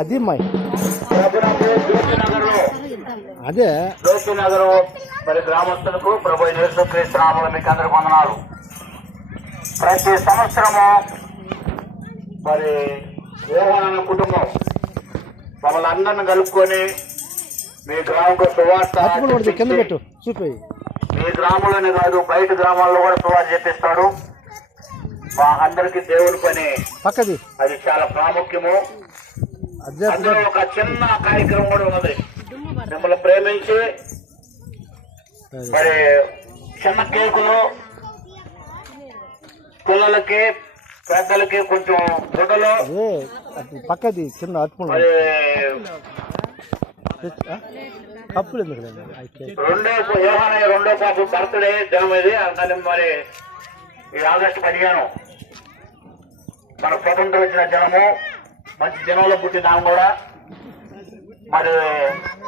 అది మై అదే నగరు మరి గ్రామస్తులకు ప్రభు యేసుక్రీస్తు నామములో మీకు అందరికి వందనాలు. ప్రతి సంవత్సరము మరి యోహాను కుటుంబం మమ్మల్ని అందరిని కలుపుకొని మీ గ్రామంలో సువార్త కింద పెట్టు చూపి. మీ గ్రామంలోనే కాదు బయట గ్రామాల్లో కూడా సువార్త చెప్పిస్తాడు. మా అందరికి దేవుని పని పక్కది అది చాలా ప్రాముఖ్యము. అందులో ఒక చిన్న కార్యక్రమం కూడా ఉన్నది. మిమ్మల్ని ప్రేమించి మరి చిన్న కేకులు పిల్లలకి పెద్దలకి కొంచెం గుడ్డలు పక్కది కింద మరి కప్పులు రెండో పాపు బర్త్డే దినం ఇది. అందుకని మరి ఈ ఆగస్టు 15 మన స్వతంత్రం వచ్చిన జనము మంచి జనంలో పుట్టిన కూడా మరి